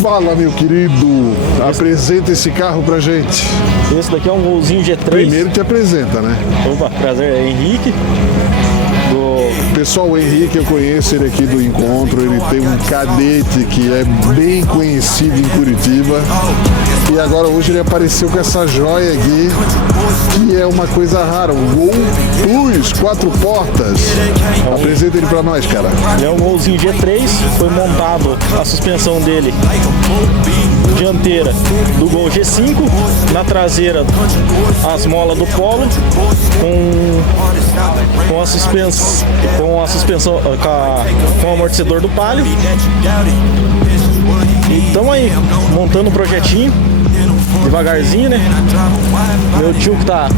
Fala, meu querido, apresenta esse carro pra gente. Esse daqui é um Golzinho G3. Primeiro te apresenta, né? Opa, prazer, é Henrique. Pessoal, o Henrique, eu conheço ele aqui do encontro, ele tem um cadete que é bem conhecido em Curitiba e agora hoje ele apareceu com essa joia aqui, que é uma coisa rara, um Gol Plus, 4 portas. Apresenta ele pra nós, cara. Ele é um Golzinho G3, foi montado a suspensão dele dianteira do Gol G5, na traseira as molas do Polo, com a suspensão, com o amortecedor do Palio. E estamos aí montando o projetinho devagarzinho, né? Meu tio que tá...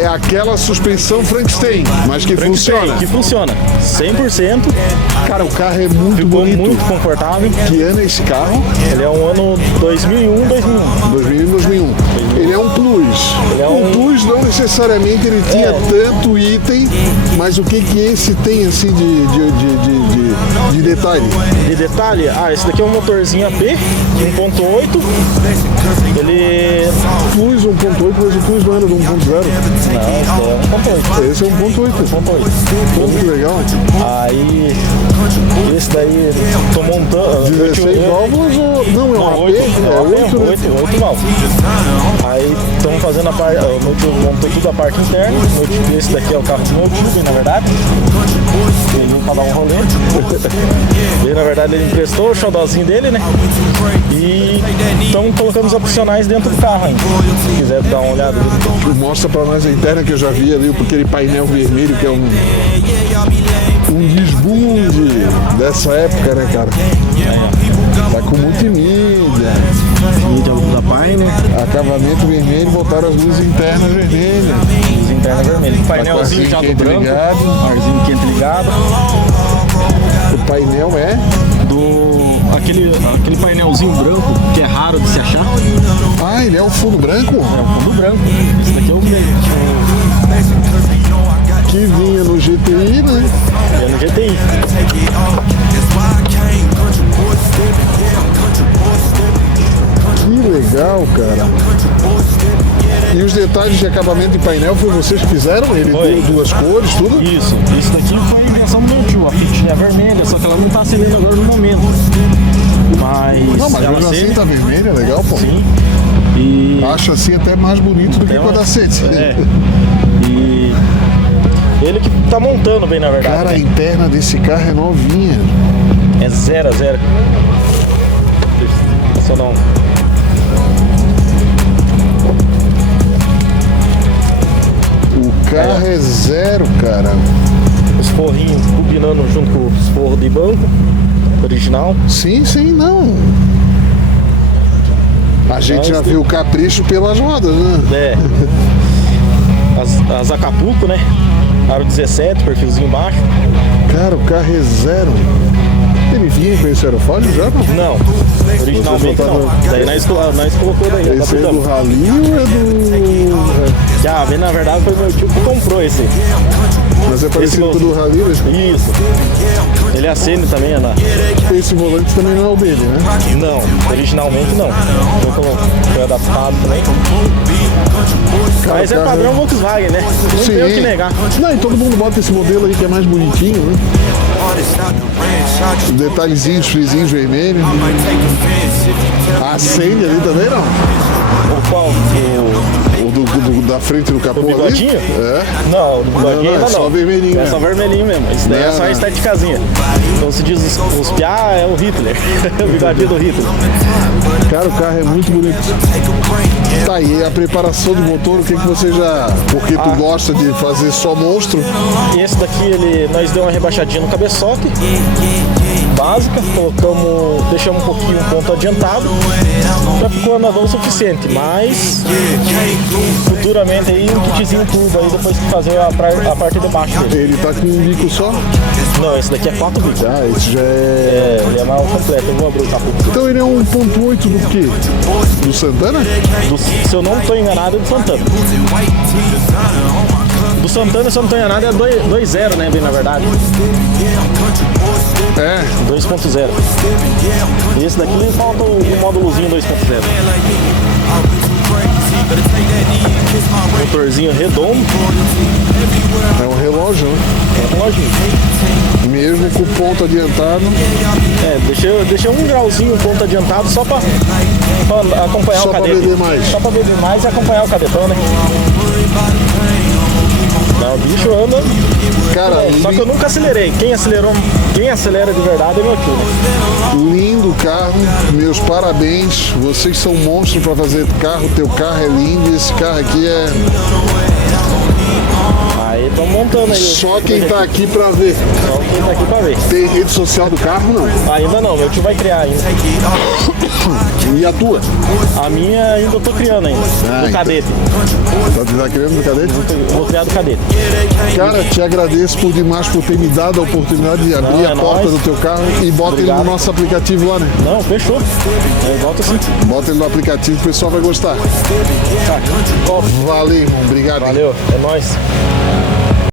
É aquela suspensão Frankenstein, mas que funciona. Que funciona, 100%. Cara, o carro é muito Ficou bonito. muito confortável. Que ano é esse carro? Ele é um ano 2001. 2001. Ele é um Plus. O Plus não necessariamente ele tinha tanto item, mas o que esse tem assim de detalhe? De detalhe? Esse daqui é um motorzinho AP 1.8. Ele... Plus 1.8, mas o Plus não era do 1.0. Não, esse é 1.8. Esse é 1.8. Muito legal. Aí, esse daí, tô montando... 16 válvulas ou... Não, é um AP? É 8 válvulas. Aí, estamos fazendo a parte... Meu tio montou tudo a parte interna. Esse daqui é o carro do meu tio, na verdade. Ele veio pra dar um rolê. Ele, na verdade, ele emprestou o xodózinho dele, né? E estamos colocando os opcionais dentro do carro ainda. Se quiser dar uma olhada. Mostra pra nós a interna que eu já vi ali, porque aquele painel vermelho que é um desbunde dessa época, né, cara? Tá com multimídia. Mídia da Pine. Acabamento vermelho, botaram as luzes internas vermelhas. Luz interna vermelha. Painelzinho já do branco. Arzinho quente ligado. O painel é? Aquele painelzinho branco que é raro de se achar. Ele é o fundo branco? É o fundo branco. Esse daqui é o meio. Que vinha no GTI, né? Vinha no GTI. Que legal, cara. E os detalhes de acabamento de painel foi vocês que fizeram? Ele foi. Duas cores, tudo? Isso daqui foi a invenção do meu tio. A fitinha vermelha, só que ela não tá acendendo agora no momento. Mas mesmo assim tá vermelha, legal, pô. Sim. E... acho assim até mais bonito do que quando acende. E ele que tá montando bem, na verdade. Cara, a interna desse carro é novinha. É 0 a 0. Só não. O carro é 0, cara. Os forrinhos combinando junto com os forros de banco original. Sim, não. A gente já viu o capricho pelas rodas, né? As Acapulco, né? Aro 17, perfilzinho baixo. Cara, o carro é 0. Ele vinha com esse aerofólio já? Não, originalmente não. Daí nós colocou daí. Esse é do Rally ou é do... Na verdade foi meu tio que comprou esse. Mas é parecido com o do Rally, né? Isso. Ele acende também, Ana. Esse volante também não é o dele, né? Não, originalmente não. Foi adaptado também. Mas é padrão Volkswagen, né? Não tem o que negar. Não, e todo mundo bota esse modelo aí que é mais bonitinho, né? Detalhezinhos, frisinhos vermelhos. Acende ali também, não? O qual? O da frente do capô ali? Bigodinho? É? Não, o bigodinho ainda não. É só vermelhinho. É só vermelhinho mesmo. Isso daí é só a esteticazinha. Então se diz os piá, é o Hitler. O bigodinho do Hitler. Cara, o carro é muito bonito. Tá, e a preparação do motor, o que você já... Porque tu gosta de fazer só monstro? Esse daqui, nós deu uma rebaixadinha no cabeçote. Básica, deixamos um pouquinho o ponto adiantado. Já ficou andadão o suficiente, mas futuramente aí um kitzinho turbo aí depois de fazer a parte de baixo dele. Ele tá com um bico só? Não, esse daqui é 4 bicos. Esse já é... ele é mais completo, eu vou abrir o capô. Então ele é 1.8 do quê? Do Santana? Se eu não estou enganado, é do Santana. Do Santana, se eu não estou enganado, é 2.0, né, bem na verdade. É. 2.0. desse daqui falta o módulozinho 2.0. Motorzinho redondo. É um relógio, né? É um reloginho. Mesmo com ponto adiantado. Deixei um grauzinho ponto adiantado só pra acompanhar Só o pra cadete. beber mais. Só pra beber mais e acompanhar o cadetão, né? Não, o bicho anda. Cara, Só que eu nunca acelerei. Quem acelera de verdade é meu tio, né? lindo carro, meus parabéns. Vocês são monstros para fazer carro. Teu carro é lindo e esse carro aqui é. Aí estão montando aí. Só quem tá aqui para ver. Só quem tá aqui pra ver. Tem rede social do carro, não? Ainda não, meu tio vai criar ainda. E a tua? A minha ainda eu tô criando ainda. Do cadete. Tá criando do cadete? Vou criar do cadete. Cara, te agradeço por demais por ter me dado a oportunidade de abrir a porta do teu carro e bota ele no nosso aplicativo lá, né? Não, fechou. Volta sim. Bota ele no aplicativo, o pessoal vai gostar. Tá. Valeu, irmão. Obrigado. Valeu, é nóis.